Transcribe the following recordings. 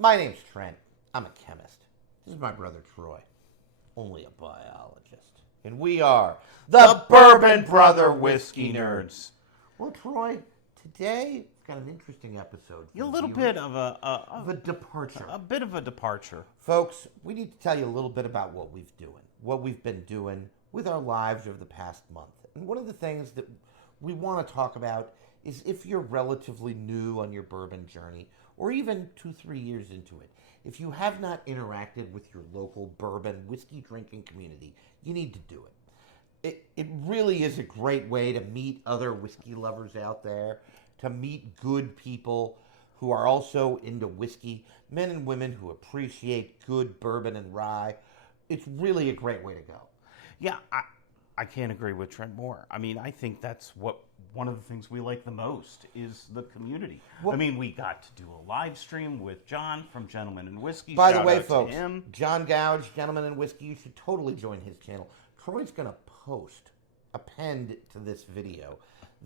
My name's Trent. I'm a chemist. This is my brother Troy, only a biologist. And we are the Bourbon Brother Whiskey Nerds. Well, Troy, today we've got an interesting episode. A little bit of a departure. A bit of a departure. Folks, we need to tell you a little bit about what we've been doing with our lives over the past month. And one of the things that we want to talk about is if you're relatively new on your bourbon journey, or even 2-3 years into it, if you have not interacted with your local bourbon whiskey drinking community, you need to do it. It really is a great way to meet other whiskey lovers out there, to meet good people who are also into whiskey, men and women who appreciate good bourbon and rye. It's really a great way to go. Yeah, I can't agree with Trent more. I mean, I think that's one of the things we like the most is the community. Well, I mean, we got to do a live stream with John from Gentlemen and Whiskey. By the way, folks, John Gouge, Gentlemen and Whiskey, you should totally join his channel. Troy's going to post, append to this video,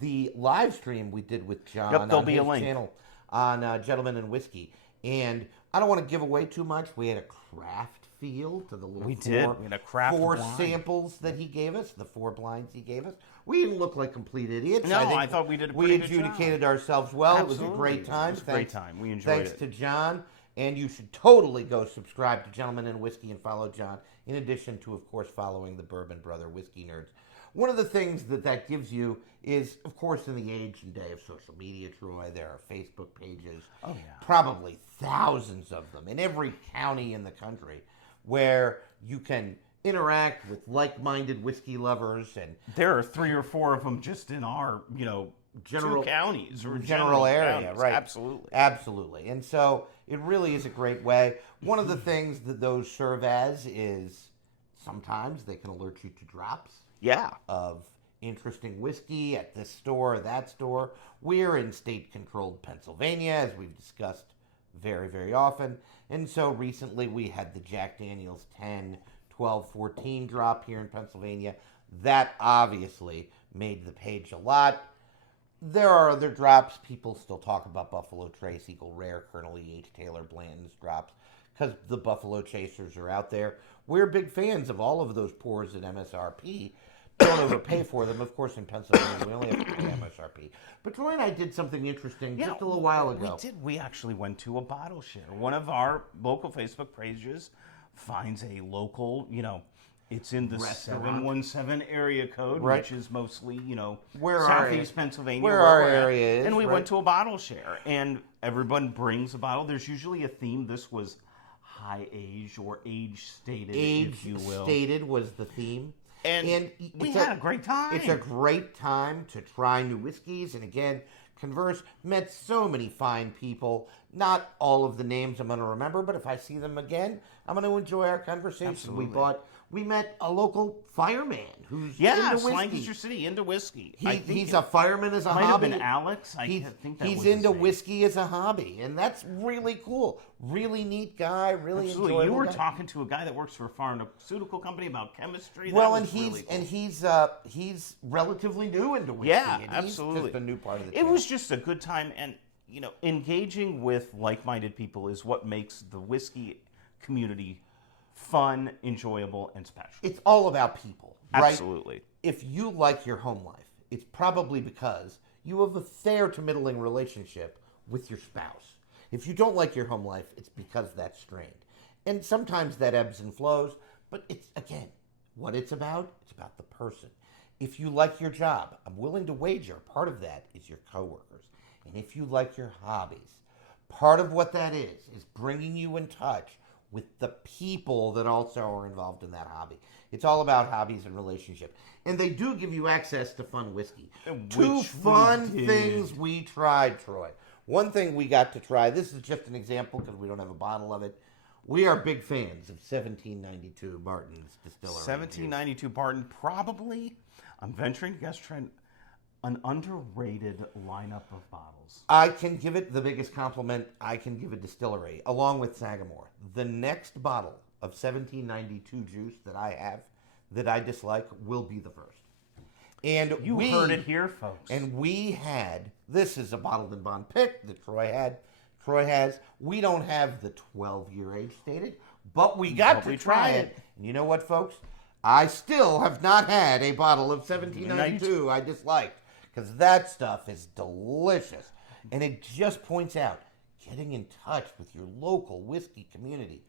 the live stream we did with John on his channel on Gentlemen and Whiskey. And I don't want to give away too much. We had a craft feel to the little we had a craft four blind. Samples that he gave us, the 4 blinds he gave us. We didn't look like complete idiots. No, I thought we did a pretty good job. We adjudicated ourselves well. Absolutely. It was a great time. It was a great time. We enjoyed it. Thanks to John. And you should totally go subscribe to Gentlemen and Whiskey and follow John, in addition to, of course, following the Bourbon Brother Whiskey Nerds. One of the things that gives you is, of course, in the age and day of social media, Troy, there are Facebook pages. Oh, yeah. Probably thousands of them in every county in the country where you can interact with like-minded whiskey lovers. And there are 3 or 4 of them just in our, general 2 counties or general area, counties. Right? Absolutely. And so it really is a great way. One of the things that those serve as is sometimes they can alert you to drops. Yeah. Of interesting whiskey at this store or that store. We're in state-controlled Pennsylvania, as we've discussed very, very often. And so recently we had the Jack Daniel's 10, 12, 14 drop here in Pennsylvania. That obviously made the page a lot. There are other drops. People still talk about Buffalo Trace, Eagle Rare, Colonel E.H. Taylor, Blanton's drops, because the Buffalo Chasers are out there. We're big fans of all of those pours at MSRP. Don't overpay for them. Of course, in Pennsylvania, we only have to pay MSRP. But Troy and I did something interesting just a little while ago. We did. We actually went to a bottle share. One of our local Facebook pages finds a local, it's in the restaurant. 717 area code, right. Which is mostly, where Southeast Pennsylvania. Where our area is. And we went to a bottle share, and everyone brings a bottle. There's usually a theme. This was high age or age stated, if you will. Age stated was the theme. And we had a great time. It's a great time to try new whiskeys. And again, converse, met so many fine people. Not all of the names I'm going to remember, but if I see them again, I'm going to enjoy our conversation. Absolutely. We met a local fireman who's into whiskey. Lancaster City, into whiskey. He's a fireman as a hobby. Might have been Alex. I think that he's was into his name. whiskey as a hobby, and that's really cool. Really neat guy. Really enjoyable. You were guy. Talking to a guy that works for a pharmaceutical company about chemistry. Well, and he's relatively new into whiskey. Yeah, and absolutely. He's just a new part of the It was just a good time, and engaging with like-minded people is what makes the whiskey community fun, enjoyable, and special. It's all about people, right? Absolutely. If you like your home life, it's probably because you have a fair to middling relationship with your spouse. If you don't like your home life, it's because that's strained. And sometimes that ebbs and flows, but it's, again, what it's about the person. If you like your job, I'm willing to wager part of that is your coworkers. And if you like your hobbies, part of what that is bringing you in touch with the people that also are involved in that hobby. It's all about hobbies and relationship. And they do give you access to fun whiskey. Two fun things we tried, Troy. One thing we got to try, this is just an example because we don't have a bottle of it. We are big fans of 1792 Barton's Distillery. 1792 Barton, probably, I'm venturing to guess, Trent, an underrated lineup of bottles. I can give it the biggest compliment I can give a distillery, along with Sagamore. The next bottle of 1792 juice that I have, that I dislike, will be the first. And you heard it here, folks. And we had, this is a bottled and bond pick that Troy had. Troy has. We don't have the 12-year age stated, but we got to try it. And you know what, folks? I still have not had a bottle of 1792 I disliked, because that stuff is delicious. And it just points out, getting in touch with your local whiskey community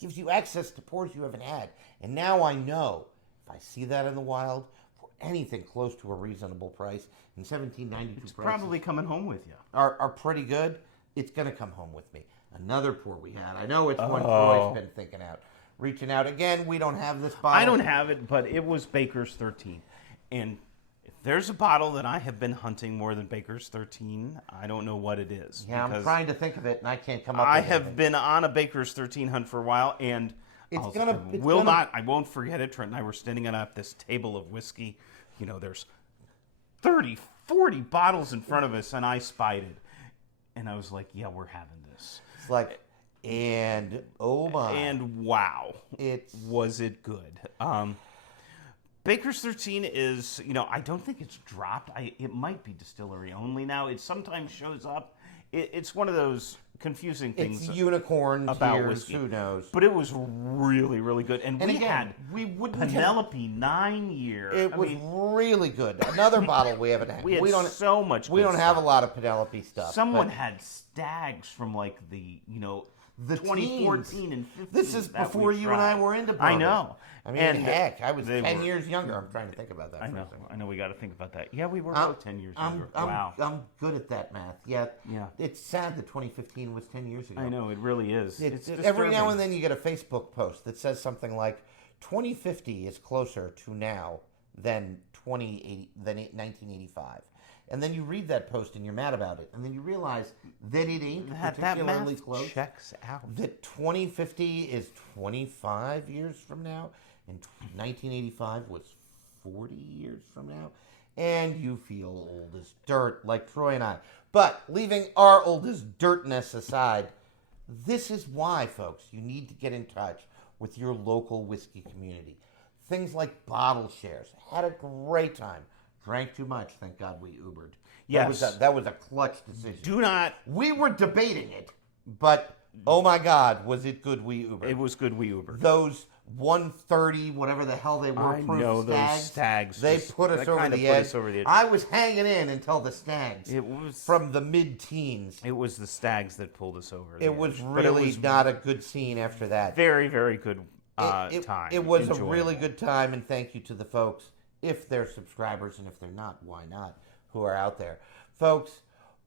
gives you access to pours you haven't had. And now I know if I see that in the wild for anything close to a reasonable price, and 1792 It's prices probably coming home with you. are pretty good, it's going to come home with me. Another pour we had. I know it's one Troy's been thinking out. Reaching out. Again, we don't have this bottle. I don't have it, but it was Baker's 13. And if there's a bottle that I have been hunting more than Baker's 13, I don't know what it is. Yeah, I'm trying to think of it, and I can't come up with it. I have been on a Baker's 13 hunt for a while, and I won't forget it. Trent and I were standing at this table of whiskey. You know, there's 30, 40 bottles in front of us, and I spied it. And I was like, yeah, we're having this. It's like, and oh my. And wow. Was it good. Baker's 13 is, I don't think it's dropped. It might be distillery only now. It sometimes shows up. It's one of those confusing things. It's unicorn about tears, whiskey. who knows? But it was really, really good. And we wouldn't Penelope 9-year. It was really good. Another bottle we haven't had. We had so much good We don't have a stuff. lot of Penelope stuff. Someone had stags from like the 2014 teens. and 15. This is before you and I were into bourbon. I know. I mean, heck, I was 10 years younger. I'm trying to think about that. I know. We got to think about that. Yeah, we were about 10 years younger. Wow. I'm good at that math. Yeah. Yeah. It's sad that 2015 was 10 years ago. I know, it really is. It's every now and then you get a Facebook post that says something like 2050 is closer to now than 1985. And then you read that post and you're mad about it. And then you realize that it ain't particularly close. Checks out. That 2050 is 25 years from now. And 1985 was 40 years from now. And you feel old as dirt like Troy and I. But leaving our old as dirtness aside, this is why, folks, you need to get in touch with your local whiskey community. Things like bottle shares. Had a great time. Drank too much. Thank God we Ubered. Yes. That was a clutch decision. Do not. We were debating it, but oh my God, was it good we Ubered. It was good we Ubered. Those 130, whatever the hell they were, I know those stags. They put us over the edge. I was hanging in until the stags. It was from the mid-teens. It was the stags that pulled us over. It was really not a good scene after that. Very, very good time. It was a really good time, and thank you to the folks, if they're subscribers, and if they're not, why not, who are out there. Folks,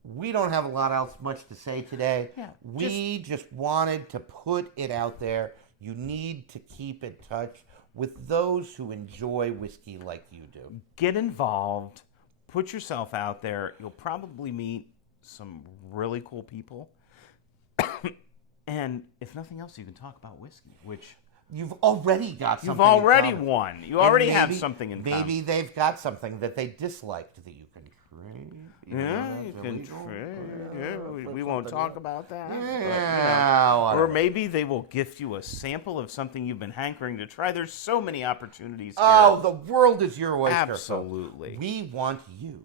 we don't have a lot else much to say today. Yeah, we just wanted to put it out there. You need to keep in touch with those who enjoy whiskey like you do. Get involved. Put yourself out there. You'll probably meet some really cool people. And if nothing else, you can talk about whiskey, which... You've already got something. You've already won. You already have something in common. Maybe they've got something that they disliked that you can trade. Yeah, you can trade. Yeah, we won't talk about that. Yeah. But, or maybe they will gift you a sample of something you've been hankering to try. There's so many opportunities here. Oh, the world is your oyster. Absolutely. We want you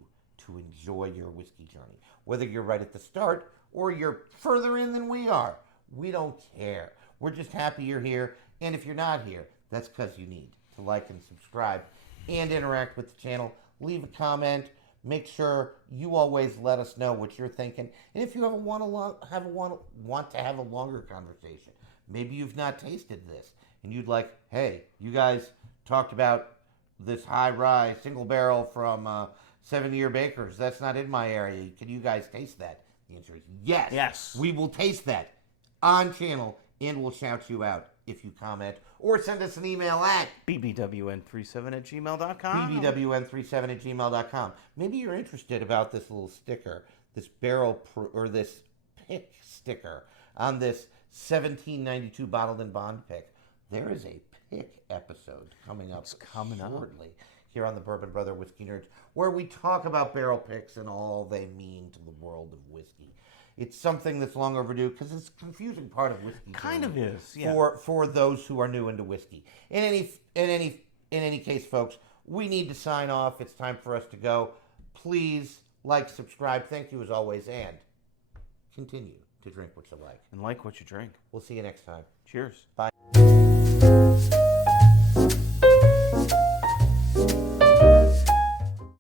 to enjoy your whiskey journey. Whether you're right at the start or you're further in than we are, we don't care. We're just happy you're here. And if you're not here, that's because you need to like and subscribe and interact with the channel. Leave a comment. Make sure you always let us know what you're thinking. And if you ever want to have a longer conversation, maybe you've not tasted this, and you'd like, hey, you guys talked about this high rye single barrel from 7-Year Bakers. That's not in my area. Can you guys taste that? The answer is yes. Yes. We will taste that on channel, and we'll shout you out if you comment, or send us an email at bbwn37@gmail.com. bbwn37@gmail.com. Maybe you're interested about this little sticker, this or this pick sticker on this 1792 bottled in bond pick. There is a pick episode coming up shortly here on the Bourbon Brother Whiskey Nerds, where we talk about barrel picks and all they mean to the world of whiskey. It's something that's long overdue because it's a confusing part of whiskey. Kind of is, yeah. For those who are new into whiskey. In any case, folks, we need to sign off. It's time for us to go. Please like, subscribe. Thank you as always, and continue to drink what you like. And like what you drink. We'll see you next time. Cheers. Bye.